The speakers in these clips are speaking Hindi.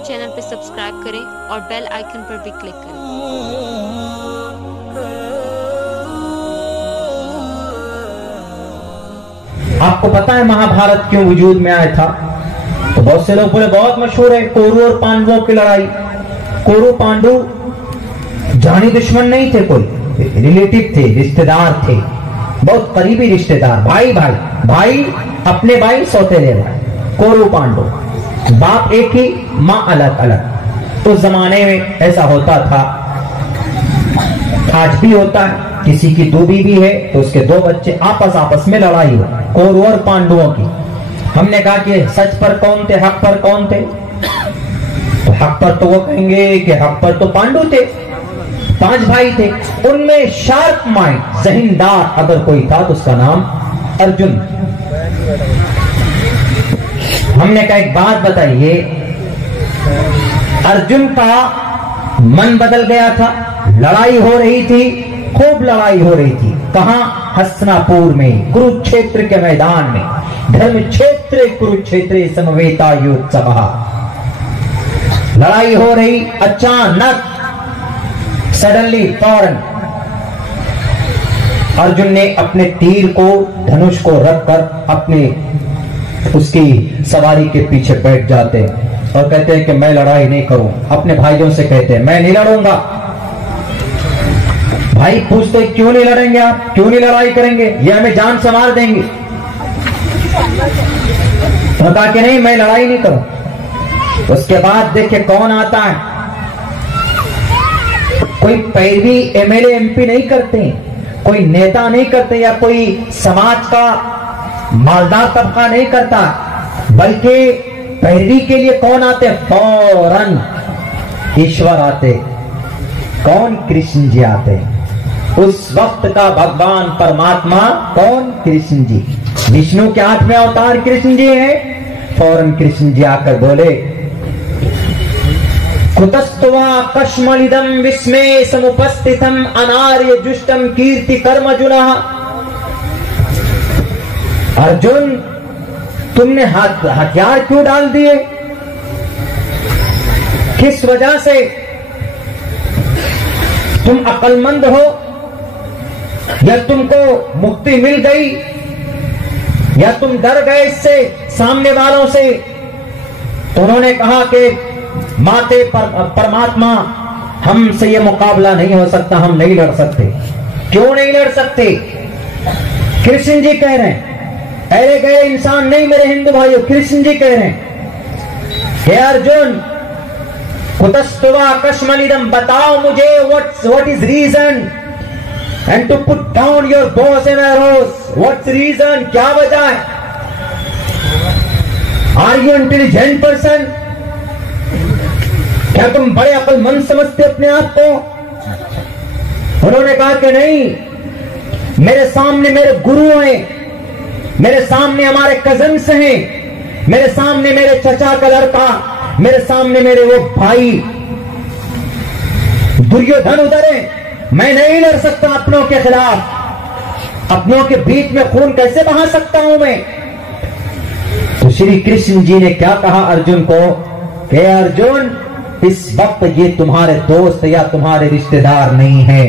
चैनल पर सब्सक्राइब करें और बेल आइकन पर भी क्लिक करें। आपको पता है महाभारत क्यों वजूद में आया था? तो बहुत से लोग बोले बहुत मशहूर है, कौरव और पांडवों की लड़ाई। कौरव पांडु जानी दुश्मन नहीं थे, कोई रिलेटिव थे, रिश्तेदार थे, बहुत करीबी रिश्तेदार, भाई भाई भाई अपने भाई सौतेले भाई। कौरव पांडु, बाप एक ही मां अलग अलग। उस जमाने में ऐसा होता था, आज भी होता है। किसी की दो बीवी है तो उसके दो बच्चे, आपस में लड़ाई हो कौरव और पांडवों की। हमने कहा कि सच पर कौन थे, हक पर कौन थे? तो हक पर तो वो कहेंगे कि हक पर तो पांडु थे, 5 भाई थे। उनमें शार्प माइंड, जहीनदार अगर कोई था तो उसका नाम अर्जुन। हमने कहा एक बात बताइए, अर्जुन का मन बदल गया था, लड़ाई हो रही थी, खूब लड़ाई हो रही थी। कहां? हस्तिनापुर में, कुरुक्षेत्र के मैदान में। धर्म क्षेत्र कुरुक्षेत्र समवेता योत्सवः। लड़ाई हो रही, अचानक सडनली फौरन अर्जुन ने अपने तीर को, धनुष को रखकर अपने उसकी सवारी के पीछे बैठ जाते और कहते हैं कि मैं लड़ाई नहीं करूं। अपने भाइयों से कहते हैं मैं नहीं लड़ूंगा। भाई पूछते क्यों नहीं लड़ेंगे आप, क्यों नहीं लड़ाई करेंगे, ये हमें जान से मार देंगे। तो कहा कि नहीं मैं लड़ाई नहीं करूं। उसके बाद देखिए कौन आता है, कोई पैरवी एमएलए एमपी नहीं करते, कोई नेता नहीं करते, या कोई समाज का मालदार तबका नहीं करता, बल्कि पैरवी के लिए कौन आते? फौरन ईश्वर आते। कौन? कृष्ण जी आते। उस वक्त का भगवान परमात्मा कौन? कृष्ण जी। विष्णु के 8वें अवतार कृष्ण जी हैं। फौरन कृष्ण जी आकर बोले, कुतस्तवा कश्मलिदम विस्मय समुपस्थितम अनार्य जुष्टम कीर्ति कर्मजुनः। अर्जुन, तुमने हथियार क्यों डाल दिए? किस वजह से? तुम अक्लमंद हो, या तुमको मुक्ति मिल गई, या तुम डर गए इससे सामने वालों से? तो उन्होंने कहा कि माते परमात्मा, हमसे ये मुकाबला नहीं हो सकता, हम नहीं लड़ सकते। क्यों नहीं लड़ सकते? कृष्ण जी कह रहे हैं, अरे गए इंसान नहीं मेरे हिंदू भाइयों, कृष्ण जी कह रहे हैं, हे अर्जुन, कुतस्तवा कश्मलिदम, बताओ मुझे what is reason and to put down your bows and arrows, what's reason, क्या वजह है? Are you intelligent person? क्या तुम बड़े अक्लमंद समझते अपने आप को? उन्होंने कहा कि नहीं, मेरे सामने मेरे गुरु हैं, मेरे सामने हमारे कजन्स हैं, मेरे सामने मेरे चचा का लड़का, मेरे सामने मेरे वो भाई दुर्योधन उधर है, मैं नहीं लड़ सकता अपनों के खिलाफ। अपनों के बीच में खून कैसे बहा सकता हूं मैं? तो श्री कृष्ण जी ने क्या कहा अर्जुन को कि अर्जुन, इस वक्त ये तुम्हारे दोस्त या तुम्हारे रिश्तेदार नहीं है,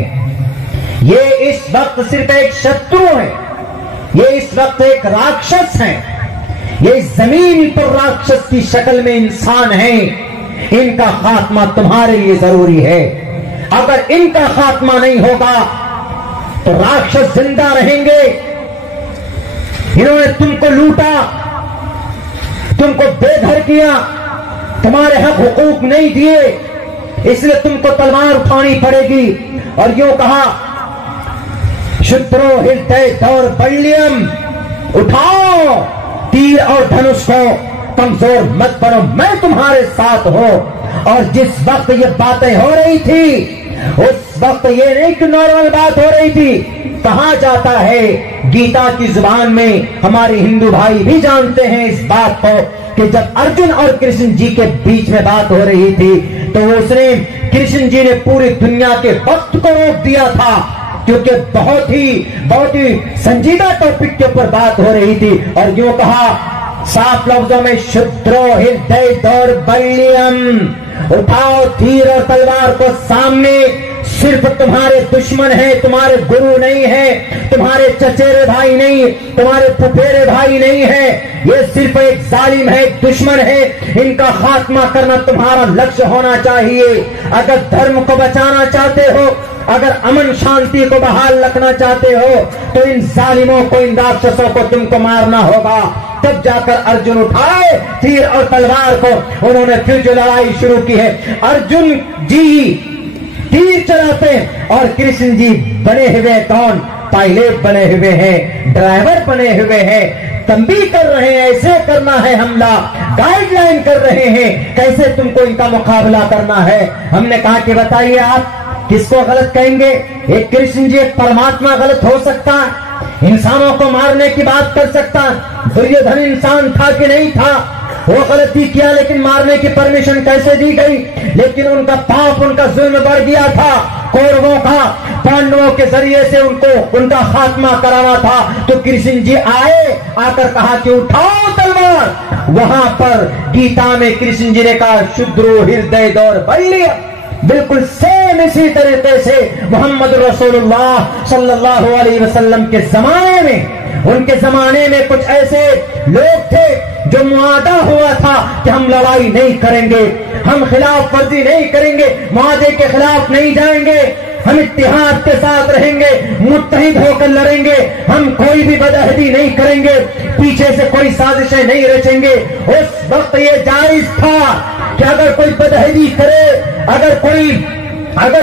ये इस वक्त सिर्फ एक शत्रु है, ये इस वक्त एक राक्षस है, ये जमीन पर राक्षस की शक्ल में इंसान है। इनका खात्मा तुम्हारे लिए जरूरी है। अगर इनका खात्मा नहीं होगा तो राक्षस जिंदा रहेंगे। इन्होंने तुमको लूटा, तुमको बेघर किया, तुम्हारे हक हुकूक नहीं दिए, इसलिए तुमको तलवार उठानी पड़ेगी। और यूं कहा, शुद्रो हृदय दौर्बल्यम, उठाओ तीर और धनुष को, कमजोर मत बनो, मैं तुम्हारे साथ हूं। और जिस वक्त ये बातें हो रही थी, उस वक्त ये नहीं कि नॉर्मल बात हो रही थी, कहा जाता है गीता की जुबान में, हमारे हिंदू भाई भी जानते हैं इस बात को, कि जब अर्जुन और कृष्ण जी के बीच में बात हो रही थी तो उसने, कृष्ण जी ने पूरी दुनिया के वक्त को रोक दिया था, क्योंकि बहुत ही संजीदा टॉपिक के ऊपर बात हो रही थी। और यूं कहा साफ लफ्जों में शुद्रो हृदय दौर्बल्यम, उठाओ तीर और तलवार को सामने। सिर्फ तुम्हारे दुश्मन है, तुम्हारे गुरु नहीं है, तुम्हारे चचेरे भाई नहीं, तुम्हारे फुफेरे भाई नहीं है, ये सिर्फ एक जालिम है, एक दुश्मन है। इनका खात्मा करना तुम्हारा लक्ष्य होना चाहिए। अगर धर्म को बचाना चाहते हो, अगर अमन शांति को बहाल रखना चाहते हो, तो इन जालिमों को, इन राक्षसों को तुमको मारना होगा। तब जाकर अर्जुन उठाए तीर और तलवार को। उन्होंने फिर जो लड़ाई शुरू की है, अर्जुन जी तीर चलाते हैं और कृष्ण जी बने हुए कौन, पायलट बने हुए हैं, ड्राइवर बने हुए हैं, तंबी कर रहे हैं, ऐसे करना है हमला, गाइडलाइन कर रहे हैं, कैसे तुमको इनका मुकाबला करना है। हमने कहा कि बताइए आप किसको गलत कहेंगे? एक कृष्ण जी, एक परमात्मा गलत हो सकता, इंसानों को मारने की बात कर सकता? दुर्योधन इंसान था कि नहीं था? वो गलती किया, लेकिन मारने की परमिशन कैसे दी गई? लेकिन उनका पाप, उनका जुल्म बढ़ गया था। कौरवों का पांडवों के जरिए से उनको उनका खात्मा कराना था। तो कृष्ण जी आए, आकर कहा कि उठाओ तलवार। वहां पर गीता में कृष्ण जी ने कहा शुद्रो हृदय दौर्बल्य। बिल्कुल सेम इसी तरीके से मोहम्मद रसूलुल्लाह सल्लल्लाहु अलैहि वसल्लम के जमाने में, उनके जमाने में कुछ ऐसे लोग थे जो मुआदा हुआ था कि हम लड़ाई नहीं करेंगे, हम खिलाफ वर्जी नहीं करेंगे, मुआदे के खिलाफ नहीं जाएंगे, हम इत्तिहाद के साथ रहेंगे, मुत्तहिद होकर लड़ेंगे, हम कोई भी बदअहदी नहीं करेंगे, पीछे से कोई साजिशें नहीं रचेंगे। उस वक्त ये जायज था कि अगर कोई बदअहदी करे, अगर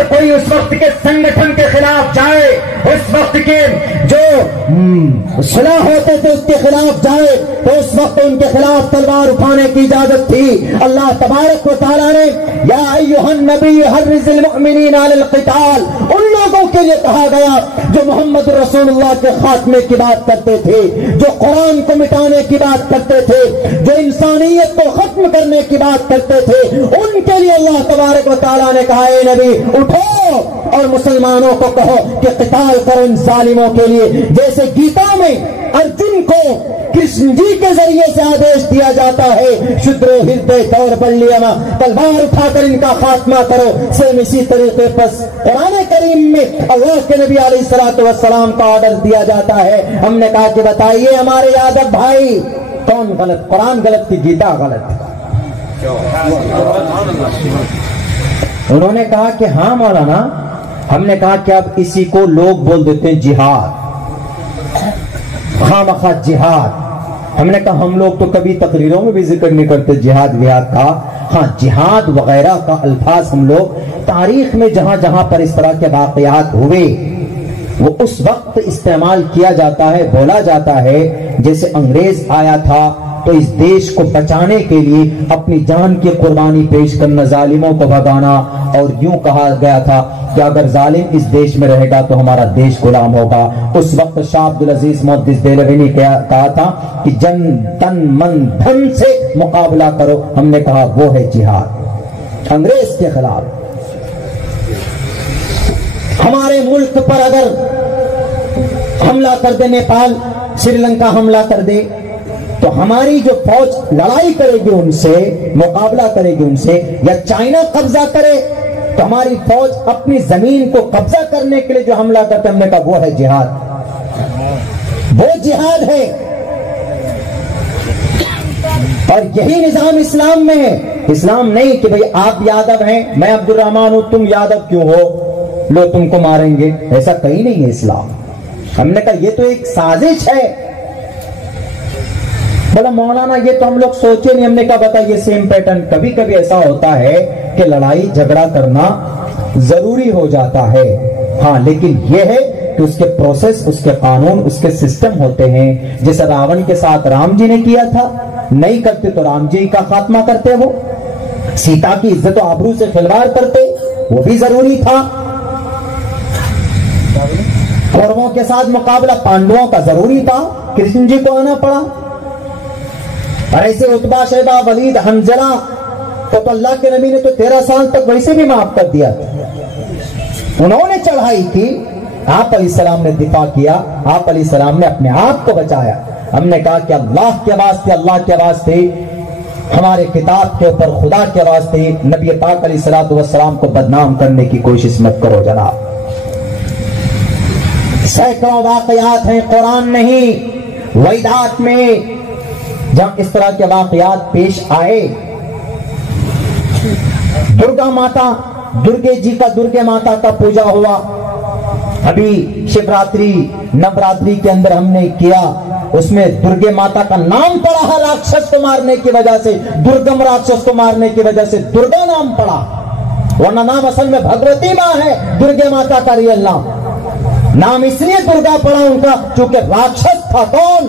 कोई उस वक्त के संगठन के खिलाफ जाए, उस वक्त के जो सुलह होते थे उसके खिलाफ जाए, तो उस वक्त उनके खिलाफ तलवार उठाने की इजाजत थी। अल्लाह तबारक व तआला ने या अय्युहन नबी हर्रिज़िल मुअमिनीना अलल क़िताल, उन लोगों के लिए कहा गया जो मोहम्मद रसूलुल्लाह के खात्मे की बात करते थे, जो कुरान को मिटाने की बात करते थे, जो इंसानियत को खत्म करने की बात करते थे, उनके लिए अल्लाह तबारक व तआला ने कहा ए नबी उठो और मुसलमानों को कहो कि क़िताल करो इन जालिमों के लिए। जैसे गीता में अर्जुन को कृष्ण जी के जरिए से आदेश दिया जाता है शुद्रो हृदय दौर्बल्यम, तलवार उठाकर इनका खात्मा करो, सेम इसी तरीके पर कुरान करीम में अल्लाह के नबी अलैहिस्सलातु वस्सलाम का ऑर्डर दिया जाता है। हमने कहा कि बताइए हमारे यादव भाई कौन गलत, कुरान गलत की गीता गलत? उन्होंने कहा कि हाँ मौलाना। हमने कहा कि अब इसी को लोग बोल देते हैं जिहाद, खामखा जिहाद। हमने कहा हम लोग तो कभी तकरीरों में भी जिक्र नहीं करते जिहाद विहाद का। हाँ, जिहाद वगैरह का अल्फाज हम लोग तारीख में जहां जहां पर इस तरह के वाकयात हुए वो उस वक्त इस्तेमाल किया जाता है, बोला जाता है। जैसे अंग्रेज आया था तो इस देश को बचाने के लिए अपनी जान की कुर्बानी पेश करना, जालिमों को भगाना, और यूं कहा गया था कि अगर जालिम इस देश में रहेगा तो हमारा देश गुलाम होगा। उस वक्त शाह अब्दुल अजीज मुहद्दिस देहलवी ने कहा था कि जन तन मन धन से मुकाबला करो। हमने कहा वो है जिहाद अंग्रेज के खिलाफ। हमारे मुल्क पर अगर हमला कर दे, नेपाल श्रीलंका हमला कर दे, तो हमारी जो फौज लड़ाई करेगी उनसे, मुकाबला करेगी उनसे, या चाइना कब्जा करे तो हमारी फौज अपनी जमीन को कब्जा करने के लिए जो हमला करते, हमने कहा वो है जिहाद, वो जिहाद है। और यही निजाम इस्लाम में है। इस्लाम नहीं कि भाई आप यादव हैं, मैं अब्दुल रहमान हूं, तुम यादव क्यों हो, लो तुमको मारेंगे, ऐसा कहीं नहीं है इस्लाम। हमने कहा ये तो एक साजिश है। बोला मौलाना ये तो हम लोग सोचे नहीं। हमने कहा बताइए सेम पैटर्न। कभी कभी ऐसा होता है कि लड़ाई झगड़ा करना जरूरी हो जाता है, हाँ, लेकिन यह है कि उसके प्रोसेस, उसके कानून, उसके सिस्टम होते हैं। जैसे रावण के साथ राम जी ने किया था, नहीं करते तो राम जी का खात्मा करते, वो सीता की इज्जत और आबरू से खिलवाड़ करते, वो भी जरूरी था। कौरवों के साथ मुकाबला पांडवों का जरूरी था, कृष्ण जी को आना पड़ा। और ऐसे उतबा, शैबा, वलीद, हंजला तो अल्लाह के नबी ने तो 13 साल तक वैसे भी माफ कर दिया था। उन्होंने चढ़ाई की, आप अलैहिस्सलाम ने दिफा किया, आप अलैहिस्सलाम ने अपने आप को बचाया। हमने कहा कि अल्लाह के वास्ते हमारे किताब के ऊपर खुदा के वास्ते नबी पाक अलैहिस्सलातु वस्सलाम को बदनाम करने की कोशिश मत करो जनाब। सैकड़ों वाकयात हैं कुरान नहीं वैदात में जब इस तरह के वाकयात पेश आए। दुर्गा माता, दुर्गे माता का पूजा हुआ। अभी शिवरात्रि नवरात्रि के अंदर हमने किया, उसमें दुर्गे माता का नाम पड़ा है राक्षस को मारने की वजह से, दुर्गम राक्षस को मारने की वजह से दुर्गा नाम पड़ा, वरना नाम असल में भगवती माँ है। दुर्गे माता का रियल नाम इसलिए दुर्गा पड़ा उनका क्योंकि राक्षस था कौन?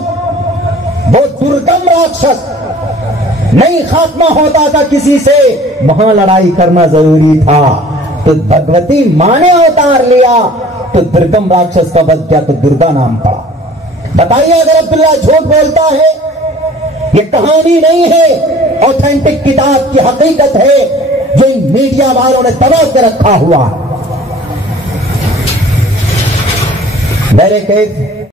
वो दुर्गम राक्षस, नहीं खात्मा होता था किसी से, वहां लड़ाई करना जरूरी था। तो भगवती माँ ने अवतार लिया तो दुर्गम राक्षस का वध किया तो दुर्गा नाम पड़ा। बताइए अगर अब्दुल्ला झूठ बोलता है, ये कहानी नहीं है, ऑथेंटिक किताब की हकीकत है जो इन मीडिया वालों ने दबा के रखा हुआ। मेरे कैद